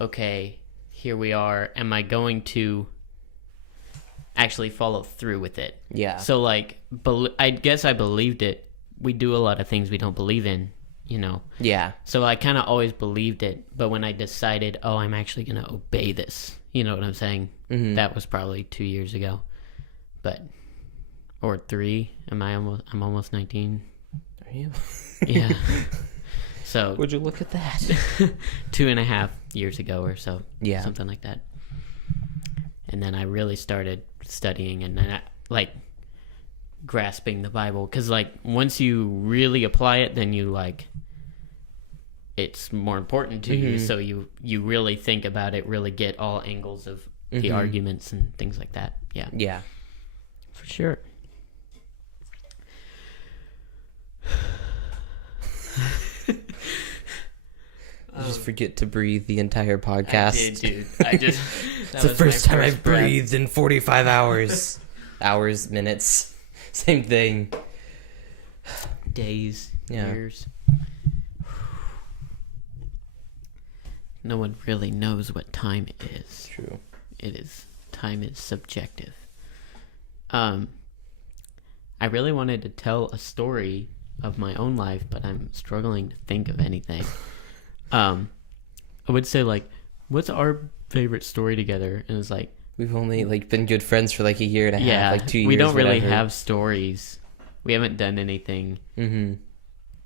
okay, here we are. Am I going to actually follow through with it? Yeah. So, like, I guess I believed it. We do a lot of things we don't believe in. You know? Yeah. So I kind of always believed it, but when I decided, oh, I'm actually going to obey this, you know what I'm saying? That was probably 2 years ago. Or 3. I'm almost 19. Are you? Yeah. So. Would you look at that? 2.5 years ago or so. Yeah. Something like that. And then I really started studying and then grasping the Bible, because like once you really apply it, then you like it's more important to you, so you really think about it, really get all angles of the arguments and things like that. Yeah for sure. You just forget to breathe the entire podcast. I did, dude. It's the first time I've breathed in 45 hours. Hours, minutes. Same thing. Days, Yeah. years. No one really knows what time is. True. Time is subjective. I really wanted to tell a story of my own life, but I'm struggling to think of anything. I would say, like, what's our favorite story together, and it's like, We've only like been good friends for like a year and a yeah, half, like 2 years. we don't really whatever. have stories. We haven't done anything Mm-hmm.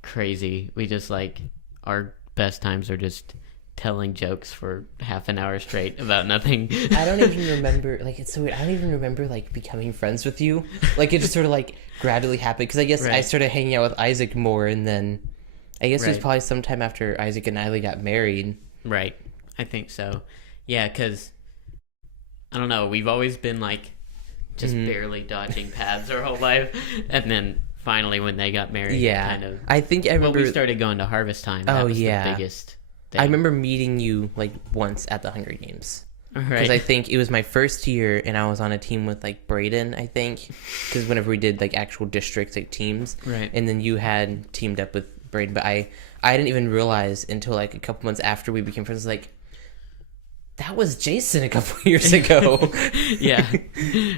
crazy. We just like our best times are just telling jokes for half an hour straight about nothing. I don't even remember. Like, it's so weird. I don't even remember like becoming friends with you. Like, it just sort of like gradually happened. Because I guess I Right. started hanging out with Isaac more, and then I guess it was Right. probably sometime after Isaac and Nyla got married. Right. I think so. Yeah, because I don't know. We've always been like just Mhm. barely dodging paths our whole life, and then finally when they got married, Yeah, kind of. I think I Well, remember. we started going to Harvest Time. That Oh, was yeah. the biggest thing. I remember meeting you like once at the Hunger Games. Because Right. I think it was my first year, and I was on a team with like Braden, I think. Because whenever we did like actual districts, like teams, Right. and then you had teamed up with Braden, but I didn't even realize until like a couple months after we became friends, like that was Jason a couple years ago. Yeah.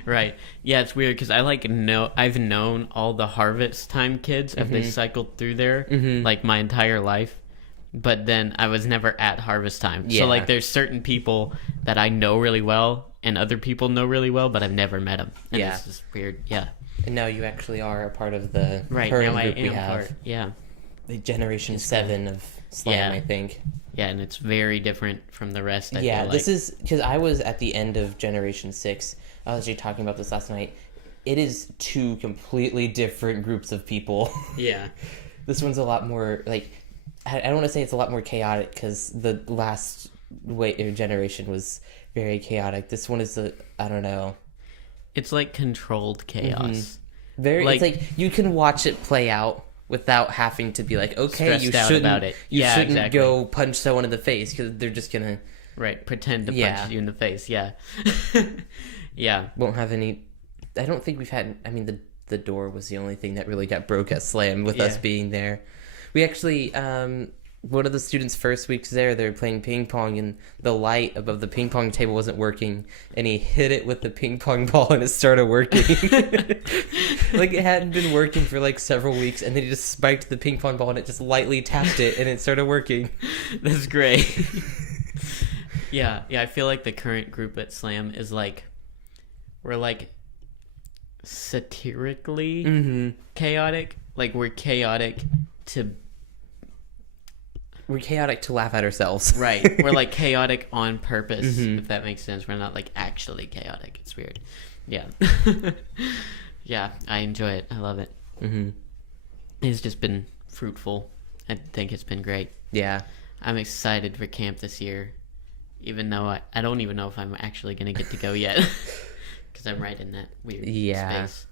Right. Yeah, it's weird because I've known all the Harvest Time kids as they Mhm. cycled through there Mhm. like my entire life, but then I was never at Harvest Time. Yeah. So like there's certain people that I know really well and other people know really well, but I've never met them. And Yeah. it's just weird. Yeah. And now you actually are a part of the Right. current Now I group we am have, part. Yeah. the Generation It's 7 of Slam, Yeah. I think. Yeah, and it's very different from the rest. I Yeah, feel this like. is because I was at the end of Generation 6. I was actually talking about this last night. It is two completely different groups of people. Yeah. This one's a lot more like I don't want to say it's a lot more chaotic because the last generation was very chaotic. This one is I don't know, It's like controlled chaos. very. Like- It's like you can watch it play out without having to be like, okay, Stressed you out shouldn't about it. You Yeah, shouldn't exactly. go punch someone in the face because they're just gonna Right. Pretend to Yeah. punch you in the face. Yeah. Yeah. won't have any. I don't think we've had. I mean, the door was the only thing that really got broke at Slam with us Yeah. being there. We actually, one of the students' first weeks there, they were playing ping pong, and the light above the ping pong table wasn't working, and he hit it with the ping pong ball, and it started working. Like it hadn't been working for like several weeks, and then he just spiked the ping pong ball, and it just lightly tapped it, and it started working. That's great. Yeah, I feel like the current group at Slam is like we're like satirically Mm-hmm. chaotic. Like we're chaotic to We're chaotic to laugh at ourselves. right. We're like chaotic on purpose, Mhm. if that makes sense. We're not like actually chaotic. It's weird. Yeah. Yeah, I enjoy it. I love it. Mm-hmm. It's just been fruitful. I think it's been great. Yeah. I'm excited for camp this year, even though I don't even know if I'm actually going to get to go yet. Because I'm right in that weird Yeah. space.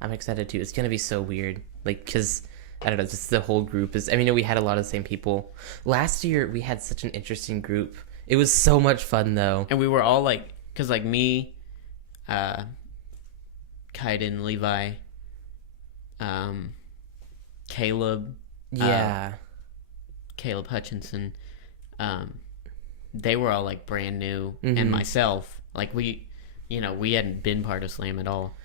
I'm excited too. It's gonna be so weird, like, cause I don't know, just the whole group is. I mean, we had a lot of the same people. Last year we had such an interesting group. It was so much fun though. And we were all like, because like me, Kaiden, Levi, Caleb Yeah, Caleb Hutchinson, they were all like brand new, Mhm. and myself, like we hadn't been part of Slam at all.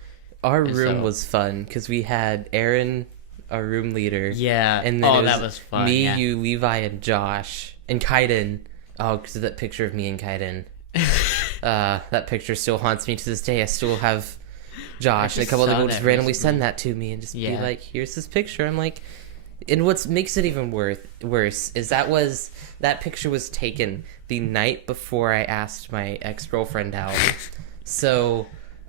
our and room so- was fun because we had Aaron, our room leader. Yeah, And then oh, it that was fun. Me, yeah. you, Levi, and Josh, and Kaiden. Oh, because of that picture of me and Kaiden. That picture still haunts me to this day. I still have Josh and a just couple other saw people that just randomly recently. send that to me and just be Yeah. like, "Here's this picture." I'm like, and what makes it even worse is that picture was taken the night before I asked my ex-girlfriend out. So,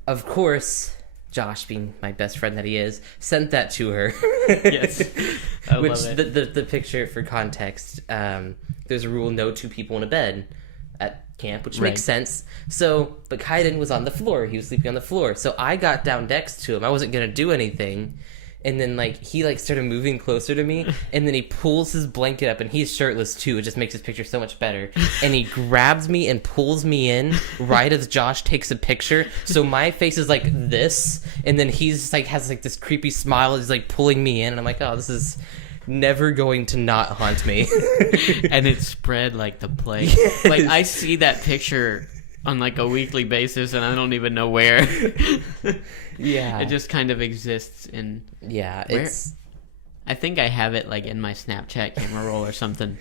of course, Josh, being my best friend that he is, sent that to her. Yes. I Which love it. the picture, for context, there's a rule: no two people in a bed at camp, which makes Right. sense. So, but Kaiden was on the floor. He was sleeping on the floor. So I got down next to him. I wasn't gonna do anything. And then he started moving closer to me, and then he pulls his blanket up, and he's shirtless too. It just makes his picture so much better. And he grabs me and pulls me in right as Josh takes a picture. So my face is like this, and then he's like has like this creepy smile. He's like pulling me in, and I'm like, oh, this is never going to not haunt me. And it spread like the plague. Yes. Like I see that picture on like a weekly basis, and I don't even know where. Yeah, It just kind of exists in. yeah, Where- it's I think I have it like in my Snapchat camera roll or something.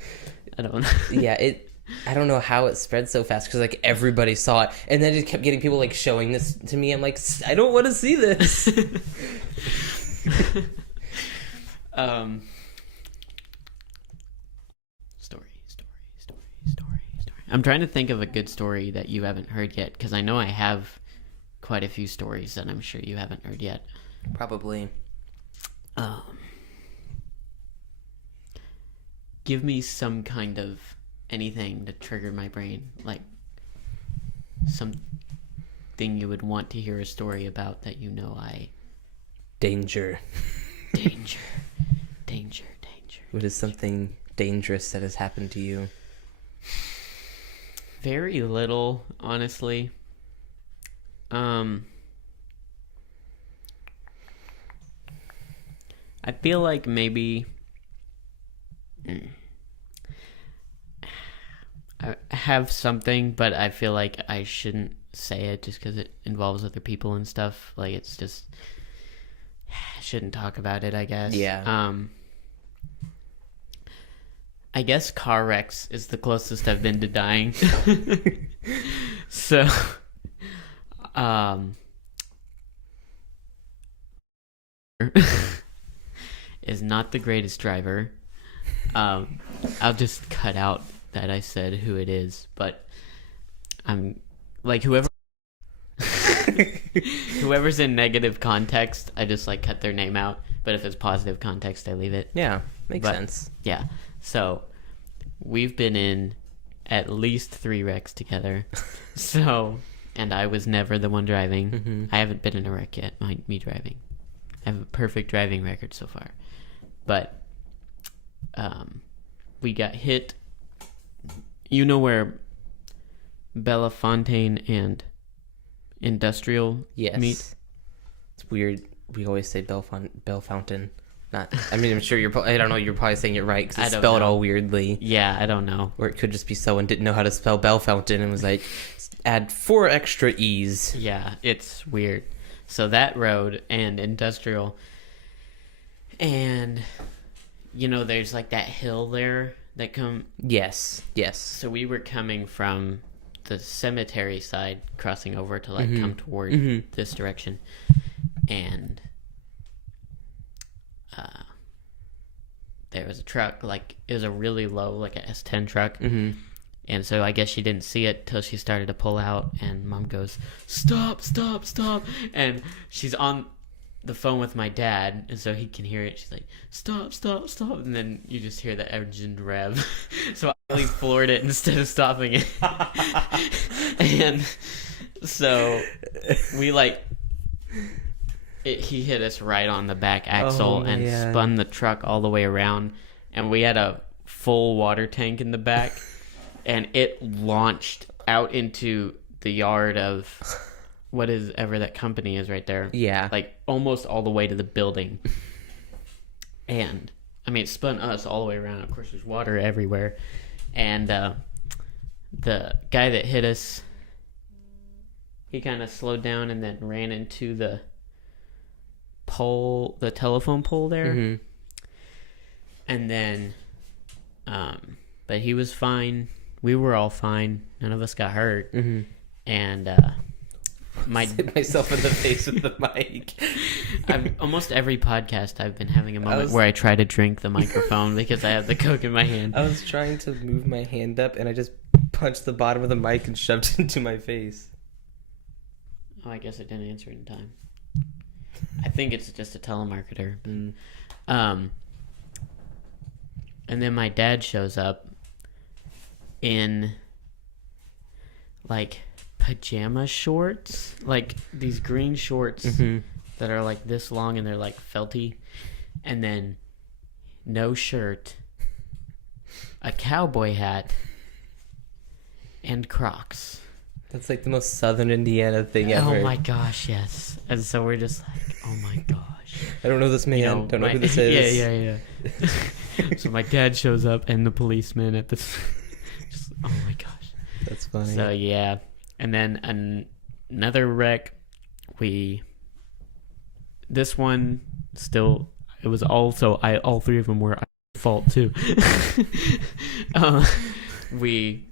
I don't know. yeah it. I don't know how it spread so fast because like everybody saw it, and then it kept getting people like showing this to me. I'm like, I don't want to see this. Story. I'm trying to think of a good story that you haven't heard yet, because I know I have quite a few stories that I'm sure you haven't heard yet. Probably. Give me some kind of anything to trigger my brain, like something you would want to hear a story about that you know I... Danger. Danger. What is something dangerous that has happened to you? Very little, honestly. I feel like maybe I have something, but I feel like I shouldn't say it just because it involves other people and stuff. Like, it's just, I shouldn't talk about it, I guess. Yeah. I guess car wrecks is the closest I've been to dying. So, is not the greatest driver. I'll just cut out that I said who it is, but I'm like whoever's in negative context, I just like cut their name out. But if it's positive context, I leave it. Yeah, makes But- sense. Yeah. So we've been in at least 3 wrecks together. So, and I was never the one driving. Mm-hmm. I haven't been in a wreck yet, me driving. I have a perfect driving record so far. But we got hit. You know where Bellefontaine and Industrial Yes. meet? It's weird. We always say Bell Fountain. Not. I mean, I'm sure I don't know. You're probably saying it right because I it's don't spelled know. all weirdly. Yeah, I don't know. Or it could just be someone didn't know how to spell Bell Fountain and was like, add 4 extra E's. Yeah, it's weird. So that road and Industrial, and you know, there's like that hill there that come. Yes. So we were coming from the cemetery side, crossing over to like come toward Mhm. this direction, and there was a truck. Like, it was a really low, like a S10 truck. Mm-hmm. And so I guess she didn't see it till she started to pull out, and Mom goes, "Stop, stop, stop." And she's on the phone with my dad, and so he can hear it. She's like, "Stop, stop, stop." And then you just hear the engine rev. So I really floored it instead of stopping it. And so we he hit us right on the back axle and man. spun the truck all the way around. And we had a full water tank in the back. And it launched out into the yard of whatever that company is right there. Yeah. Like, almost all the way to the building. And, I mean, it spun us all the way around. Of course, there's water everywhere. And the guy that hit us, he kind of slowed down and then ran into the telephone pole there. Mm-hmm. And then, but he was fine. We were all fine. None of us got hurt. Mm-hmm. And Hit myself in the face with the mic. almost every podcast I've been having a moment was- where I try to drink the microphone because I have the Coke in my hand. I was trying to move my hand up and I just punched the bottom of the mic and shoved it into my face. Oh, I guess I didn't answer in time. I think it's just a telemarketer. Mm. And then my dad shows up in like pajama shorts, like these green shorts that are like this long and they're like felty, and then no shirt, a cowboy hat, and Crocs. That's like the most Southern Indiana thing ever. Oh my gosh, yes. And so we're just like, oh my gosh. I don't know this man. Don't know who this is. Yeah. So my dad shows up and the policeman at this. Just, oh my gosh. That's funny. So yeah, and then another wreck. This one still. It was also all 3 of them were fault too. We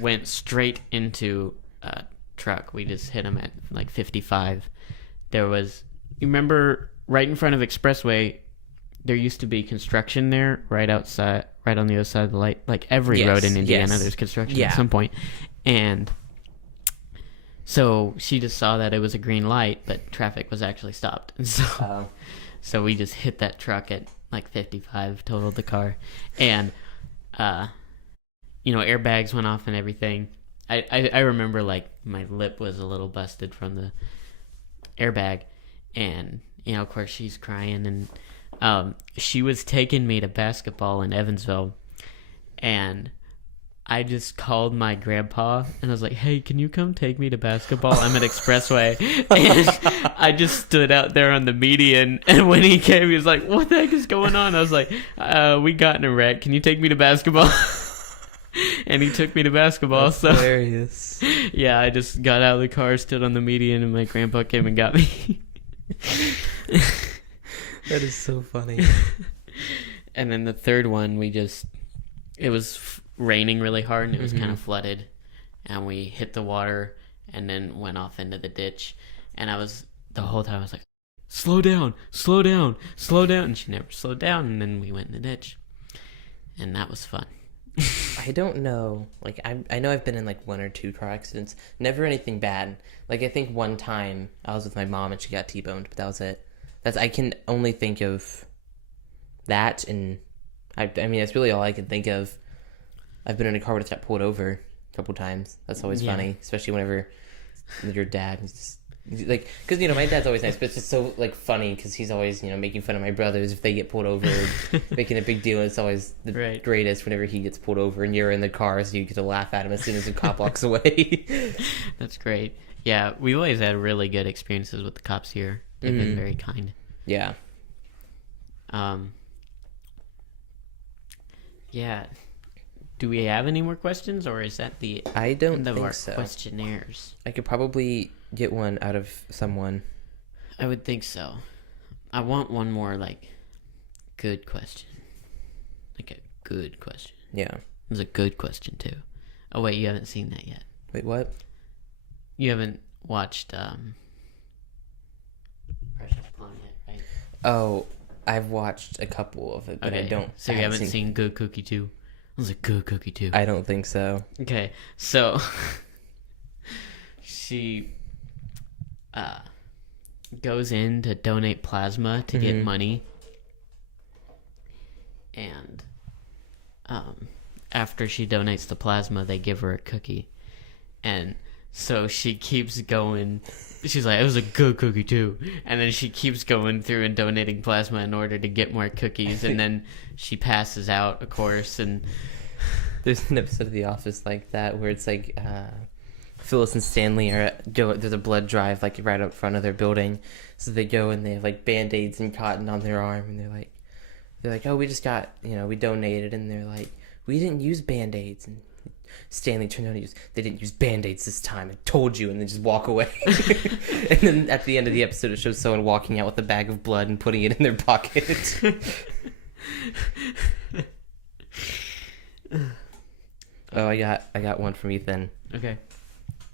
went straight into a truck. We just hit him at like 55. There was, you remember, right in front of Expressway, there used to be construction there, right outside, right on the other side of the light. Like every Yes, road in Indiana, yes. there's construction Yeah. at some point. And so she just saw that it was a green light, but traffic was actually stopped. And so we just hit that truck at like 55, totaled the car. And, airbags went off and everything. I remember like my lip was a little busted from the airbag. And, of course she's crying. And she was taking me to basketball in Evansville. And I just called my grandpa and I was like, hey, can you come take me to basketball? I'm at Expressway. And I just stood out there on the median. And when he came, he was like, what the heck is going on? I was like, we got in a wreck. Can you take me to basketball? And he took me to basketball. That's hilarious. Yeah, I just got out of the car, stood on the median, and my grandpa came and got me. That is so funny. And then the third one, it was raining really hard and it was kind of flooded, and we hit the water and then went off into the ditch. And the whole time I was like, slow down, slow down, slow down. And she never slowed down. And then we went in the ditch, and that was fun. I don't know. Like, I know I've been in like 1 or 2 car accidents. Never anything bad. Like, I think one time I was with my mom and she got T-boned, but that was it. I can only think of that, and I mean, that's really all I can think of. I've been in a car where it's got pulled over a couple times. That's always funny, especially whenever your dad is just like, because my dad's always nice, but it's just so like funny because he's always making fun of my brothers if they get pulled over, making a big deal. It's always the greatest whenever he gets pulled over and you're in the car, so you get to laugh at him as soon as the cop walks away. That's great. Yeah, we've always had really good experiences with the cops here. They've been very kind. Yeah. Yeah. Do we have any more questions, or is that the I don't end of think our so. questionnaires? I could probably get one out of someone. I would think so. I want one more, like, good question. Like a good question. Yeah. It was a good question, too. Oh, wait, you haven't seen that yet. Wait, what? You haven't watched, Precious Plum yet, right? Oh, I've watched a couple of it, but Okay, I don't. so you haven't seen Good Cookie 2? It was a good cookie, too. I don't think so. Okay, so she goes in to donate plasma to get money, and after she donates the plasma, they give her a cookie, and so she keeps going. She's like, it was a good cookie too, and then she keeps going through and donating plasma in order to get more cookies, and then she passes out, of course. And there's an episode of The Office like that where it's like Phyllis and Stanley there's a blood drive like right up front of their building, so they go and they have like band-aids and cotton on their arm, and they're like, oh, we just got, we donated, and they're like, we didn't use band-aids, and Stanley turned around and they didn't use band-aids this time, I told you, and they just walk away. And then at the end of the episode, it shows someone walking out with a bag of blood and putting it in their pocket. Oh, I got one from Ethan. okay.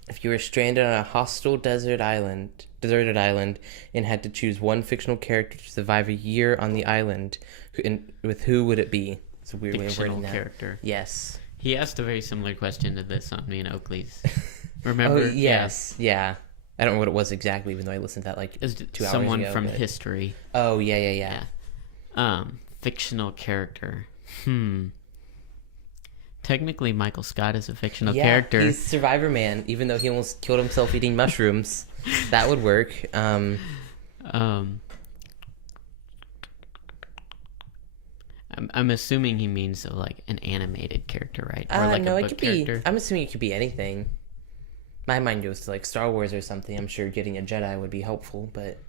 If you were stranded on a hostile deserted island, and had to choose one fictional character to survive a year on the island, with who would it be? It's a weird way of wording that. Character. Yes. He asked a very similar question to this on me and Oakley's. Remember? Oh, yes. Yeah. I don't know what it was exactly, even though I listened to that like 2 hours ago. Someone from history. Oh, yeah. Fictional character. Technically, Michael Scott is a fictional Yeah, character. he's Survivor Man, even though he almost killed himself eating mushrooms. That would work. I'm assuming he means like an animated character, right? Or like no, a it book could character. be. I'm assuming it could be anything. My mind goes to like Star Wars or something. I'm sure getting a Jedi would be helpful, but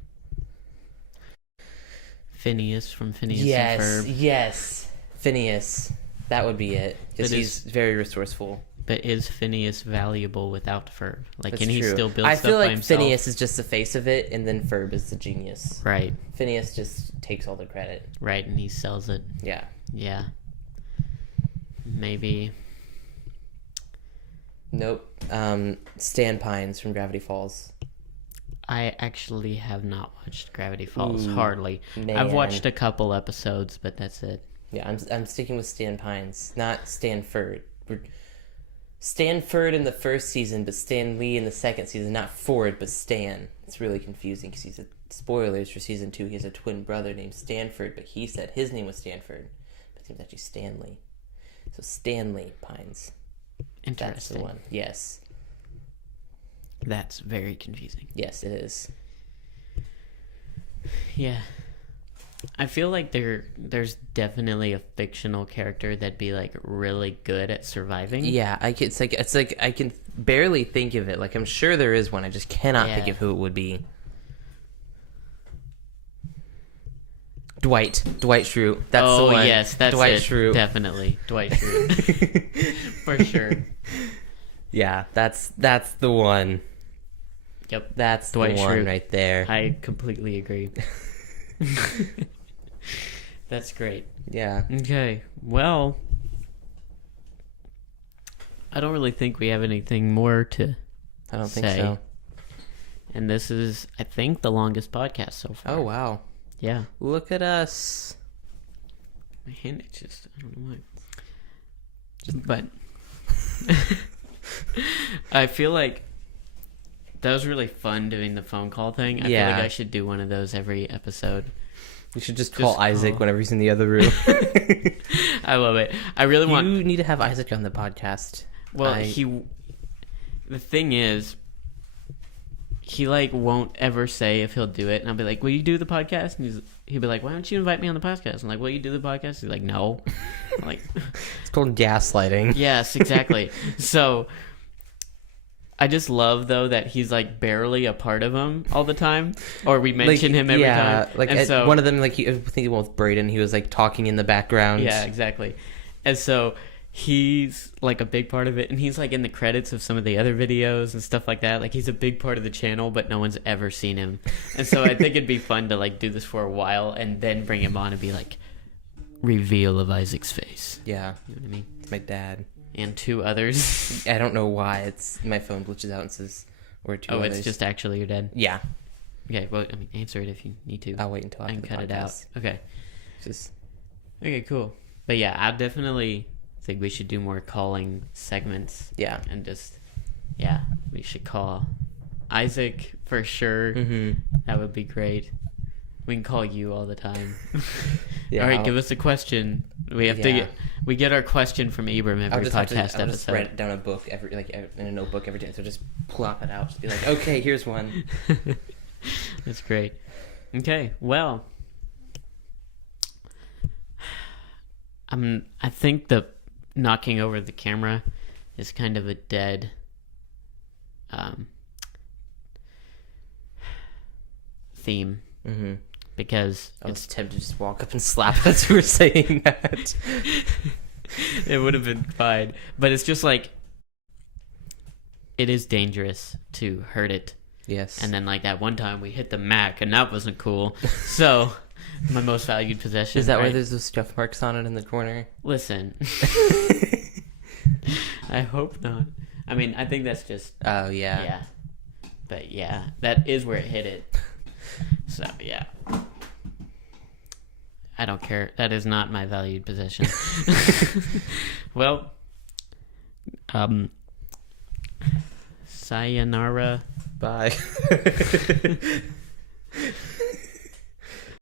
Phineas from Phineas and Ferb. Yes, Phineas. That would be it. Because he's very resourceful. But is Phineas valuable without Ferb? Like, That's can he true. still build I stuff feel by like himself? Phineas is just the face of it, and then Ferb is the genius. Right, Phineas just takes all the credit. right, and he sells it. Yeah. Yeah. Maybe. Nope. Stan Pines from Gravity Falls. I actually have not watched Gravity Falls. Ooh, hardly. man. I've watched a couple episodes, but that's it. Yeah, I'm sticking with Stan Pines, not Stanford. Stanford in the first season, but Stan Lee in the second season. Not Ford, but Stan. It's really confusing because he's spoilers for season 2. He has a twin brother named Stanford, but he said his name was Stanford, but his name's actually Stanley. So Stanley Pines. That's the Interesting. one. Yes. That's very confusing. Yes, it is. Yeah. I feel like there's definitely a fictional character that'd be like really good at surviving. Yeah, it's like I can barely think of it. Like I'm sure there is one. I just cannot think Yeah. of who it would be. Dwight Schrute. That's the Oh one. yes, that's Dwight it. Schrute. Definitely Dwight Schrute. For sure. Yeah, that's the one. Yep. That's Dwight the one Schrute. right there. I completely agree. That's great. Yeah. Okay. Well, I don't really think we have anything more to I don't think say. so. And this is, I think, the longest podcast so far. Oh wow. Yeah. Look at us. My hand itches. I don't know why. But I feel like that was really fun doing the phone call thing. I feel Yeah. like I should do one of those every episode. You should just call Just Isaac call. whenever he's in the other room. I love it. I really want. You need to have Isaac on the podcast. Well, I- the thing is, he like won't ever say if he'll do it, and I'll be like, "Will you do the podcast?" And he'll be like, "Why don't you invite me on the podcast?" I'm like, "Will you do the podcast?" He's like, "No." I'm like, It's called gaslighting. yes, exactly. So I just love though that he's like barely a part of him all the time, or we mention him every time. Like And so, one of them, like I think one with Braden, he was like talking in the background. yeah, exactly. And so he's like a big part of it, and he's like in the credits of some of the other videos and stuff like that. Like he's a big part of the channel, but no one's ever seen him. And so I think it'd be fun to like do this for a while and then bring him on and be like, reveal of Isaac's face. Yeah, You know what I mean? it's my dad. And 2 others. I don't know why it's my phone glitches out and says or 2 Oh, others. it's just actually your dad. yeah. Okay, well, I mean, answer it if you need to. I'll wait until I after can the cut it out. podcast. Okay. Just Okay, cool. But yeah, I definitely think we should do more calling segments. yeah. And just, yeah, we should call Isaac for sure. Mm-hmm. That would be great. We can call you all the time. Yeah. All right, I'll- give us a question. We have to Yeah. get, we get our question from Abram I'll every just have to, podcast I'll just episode. write it down a book in a notebook every day. So just plop it out. Just be like, okay, here's one. That's great. Okay, well, I think the knocking over the camera is kind of a dead theme Mm-hmm. because I was tempted to just walk up and slap it as we were saying that. it would have been fine, but it's just like it is dangerous to hurt it. Yes. And then like that one time we hit the Mac and that wasn't cool. So my most valued possession. is that why right? there's those scuff marks on it in the corner? Listen, I hope not. I mean, I think that's just Oh yeah. yeah. But yeah, that is where it hit it. So yeah. I don't care. That is not my valued possession. Well, sayonara. Bye.